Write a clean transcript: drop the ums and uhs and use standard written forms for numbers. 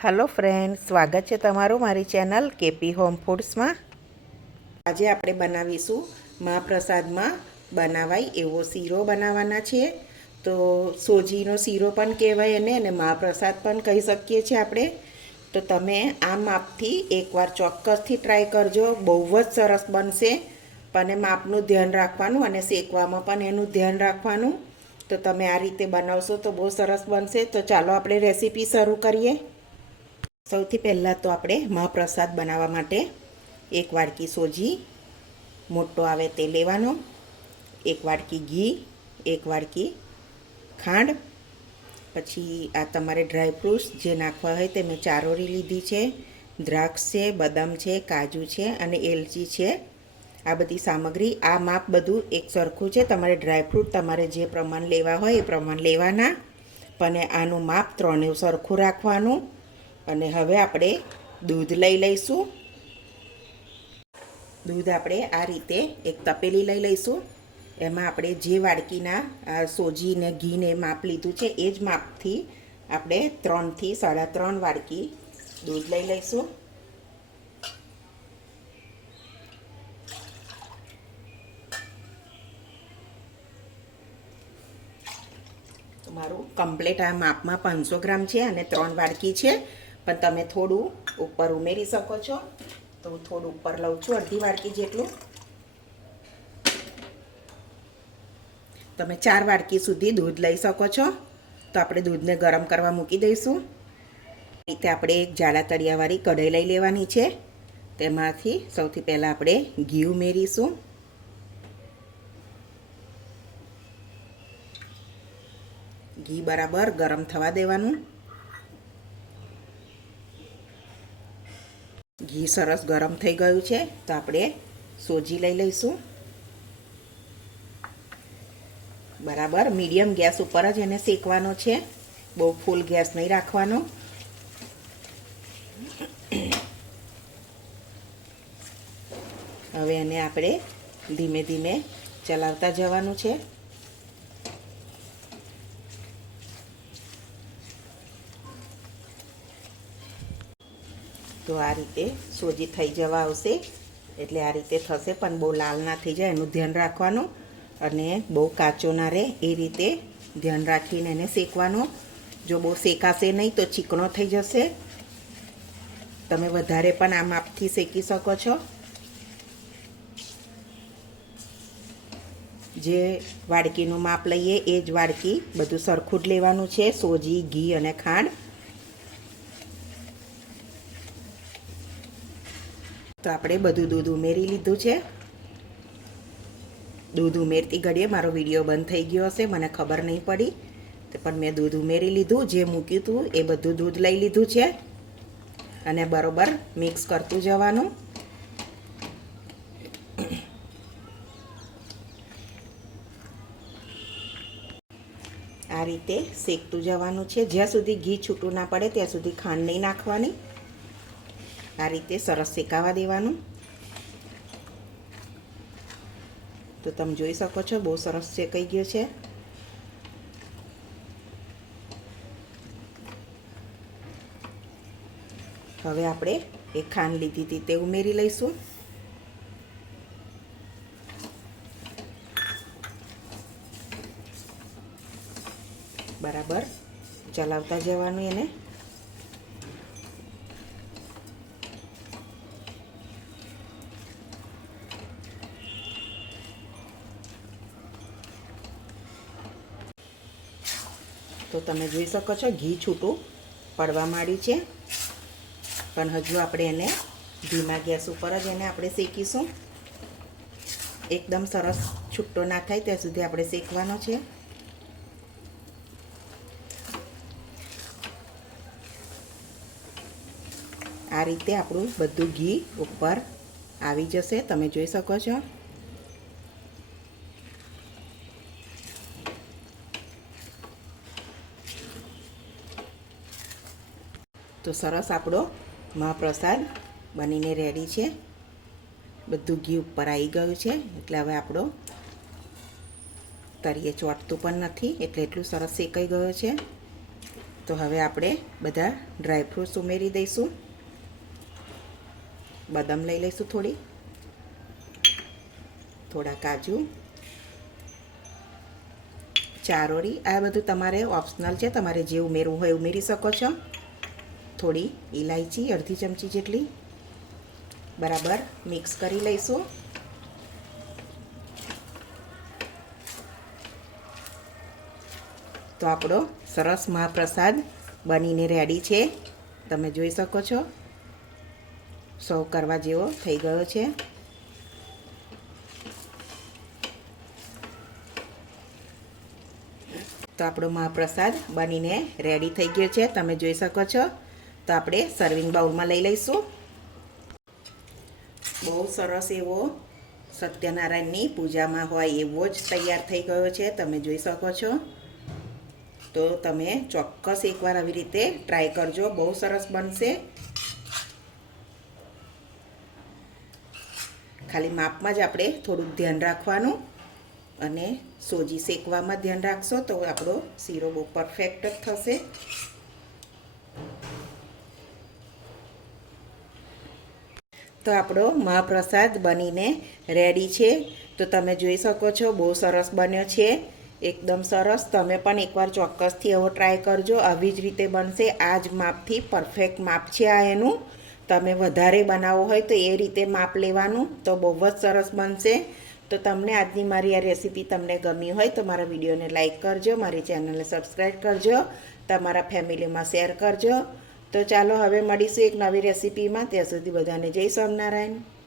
Hello friends, स्वागत है तमारू मारी चैनल केपी होम फूड्स में। आज આપણે બનાવીશું મહાપ્રસાદમાં બનાવાય એવો શીરો બનાવવાના છે। તો સોજીનો શીરો પણ કહેવાય અને મહાપ્રસાદ પણ કહી શકીએ છીએ આપણે। તો તમે આ માપથી એકવાર ચોક્કસથી ટ્રાય કરજો, બહુ જ સરસ બનશે। પણ માપનું ધ્યાન રાખવાનું અને શેકવામાં પણ એનું ધ્યાન રાખવાનું। તો તમે આ રીતે બનાવશો તો બહુ સરસ બનશે। તો ચાલો આપણે રેસીપી શરૂ કરીએ। સૌથી પહેલાં તો આપણે મહાપ્રસાદ બનાવવા માટે એક વાડકી સોજી મોટો આવે તે લેવાનો, એક વાડકી ઘી, એક વાડકી ખાંડ, પછી આ તમારે ડ્રાયફ્રૂટ્સ જે નાખવા હોય તે મેં ચારોળી લીધી છે, દ્રાક્ષ છે, બદામ છે, કાજુ છે અને એલચી છે। આ બધી સામગ્રી, આ માપ બધું એક સરખું છે। તમારે ડ્રાયફ્રૂટ તમારે જે પ્રમાણ લેવા હોય એ પ્રમાણ લેવાના, પણ આનું માપ ત્રણેય સરખું રાખવાનું। અને હવે આપણે દૂધ લઈ લઈશું। દૂધ આપણે આ રીતે એક તપેલી લઈ લઈશું। એમાં આપણે જે વાડકીના સોજીને ઘીને માપ લીધું છે એ જ માપથી આપણે 3 થી 3.5 વાડકી દૂધ લઈ લઈશું। મારું કમ્પ્લીટ આ માપમાં 500 ગ્રામ છે અને 3 વાડકી છે, પણ તમે થોડું ઉપર ઉમેરી શકો છો। તો હું થોડું ઉપર લઉં છું, અડધી વાડકી જેટલું। તમે 4 વાડકી સુધી દૂધ લઈ શકો છો। તો આપણે દૂધને ગરમ કરવા મૂકી દઈશું। રીતે આપણે એક જાડા તળિયાવાળી કઢાઈ લઈ લેવાની છે। તેમાંથી સૌથી પહેલાં આપણે ઘી ઉમેરીશું। ઘી બરાબર ગરમ થવા દેવાનું। ઘી સરસ ગરમ થઈ ગયું છે, તો આપણે સોજી લઈ લઈશું। બરાબર મીડિયમ ગેસ ઉપર જ એને શેકવાનો છે, બહુ ફૂલ ગેસ નહીં રાખવાનો। હવે એને આપણે ધીમે ધીમે ચલાવતા જવાનું છે। તો આ રીતે સોજી થઈ જવા આવશે, એટલે આ રીતે થશે, પણ બહુ લાલ ના થઈ જાય એનું ધ્યાન રાખવાનું અને બહુ કાચો ના રહે એ રીતે ધ્યાન રાખીને એને શેકવાનો। જો બહુ શેકાશે નહીં તો ચીકણો થઈ જશે। તમે વધારે પણ આ માપથી શેકી શકો છો। જે વાડકીનું માપ લઈએ એ જ વાડકી બધું સરખું જ લેવાનું છે, સોજી, ઘી અને ખાંડ। તો આપણે બધું દૂધ ઉમેરી લીધું છે। દૂધ ઉમેરતી ઘડીએ મારો વિડીયો બંધ થઈ ગયો હશે, મને ખબર નહીં પડી, પણ મેં દૂધ ઉમેરી લીધું। જે મૂક્યું હતું એ બધું દૂધ લઈ લીધું છે અને બરોબર મિક્સ કરતું જવાનું। આ રીતે શેકતું જવાનું છે, જ્યાં સુધી ઘી છૂટું ના પડે ત્યાં સુધી ખાંડ નહીં નાખવાની। આ રીતે સરસ શેકાવા દેવાનું। તો તમે જોઈ શકો છો બહુ સરસ શેકાઈ ગયો છે। હવે આપણે એક ખાંડ લીધી હતી તે ઉમેરી લઈશું। બરાબર ચલાવતા જવાનું એને। તો તમે જોઈ શકો છો ઘી છૂટું પડવા માંડ્યું છે, પણ હજુ આપણે એને ધીમા ગેસ ઉપર જ એને આપણે શેકીશું। એકદમ સરસ છૂટો ના થાય ત્યાં સુધી આપણે શેકવાનો છે। આ રીતે આપણું બધું ઘી ઉપર આવી જશે, તમે જોઈ શકો છો। તો સરસ આપણો મહાપ્રસાદ બનીને રેડી છે। બધું ઘી ઉપર આવી ગયું છે, એટલે હવે આપણો તળિયે ચોંટતું પણ નથી, એટલે એટલું સરસ શેકાઈ ગયો છે। તો હવે આપણે બધા ડ્રાયફ્રૂટ્સ ઉમેરી દઈશું. બદામ લઈ લઈશું થોડા કાજુ, ચારોળી. આ બધું તમારે ઓપ્શનલ છે, તમારે જે ઉમેરવું હોય ઉમેરી શકો છો. થોડી ઇલાયચી, અડધી ચમચી જેટલી. બરાબર મિક્સ કરી લઈશું. તો આપણો સરસ મહાપ્રસાદ બનીને રેડી છે. તમે જોઈ શકો છો, સર્વ કરવા જેવો થઈ ગયો છે. તો આપણો મહાપ્રસાદ બનીને રેડી થઈ ગયો છે, તમે જોઈ શકો છો. તો આપણે સર્વિંગ બાઉલમાં લઈ લઈશું. બહુ સરસ એવો સત્યનારાયણની પૂજામાં હોય એવો જ તૈયાર થઈ ગયો છે, તમે જોઈ શકો છો. તો તમે ચોક્કસ એકવાર આવી રીતે ટ્રાય કરજો, બહુ સરસ બનશે. ખાલી માપમાં જ આપણે થોડુંક ધ્યાન રાખવાનું, અને સોજી શેકવામાં ધ્યાન રાખશો તો આપણો શીરો બહુ પરફેક્ટ જ થશે. તો આપણો મહાપ્રસાદ બનીને રેડી છે. તો તમે જોઈ શકો છો, બહુ સરસ બન્યો છે, એકદમ સરસ. તમે પણ એકવાર ચોક્કસથી એવો ટ્રાય કરજો, આવી જ રીતે બનશે. આ જ માપથી પરફેક્ટ માપ છે આ એનું. તમે વધારે બનાવવો હોય તો એ રીતે માપ લેવાનું, તો બહુ જ સરસ બનશે. તો તમને આજની મારી આ રેસીપી તમને ગમી હોય તો મારા વિડીયોને લાઈક કરજો, મારી ચેનલને સબસ્ક્રાઈબ કરજો, તમારા ફેમિલીમાં શેર કરજો. તો ચાલો હવે મળીશું એક નવી રેસીપીમાં. ત્યાં સુધી બધાને જય સ્વામિનારાયણ.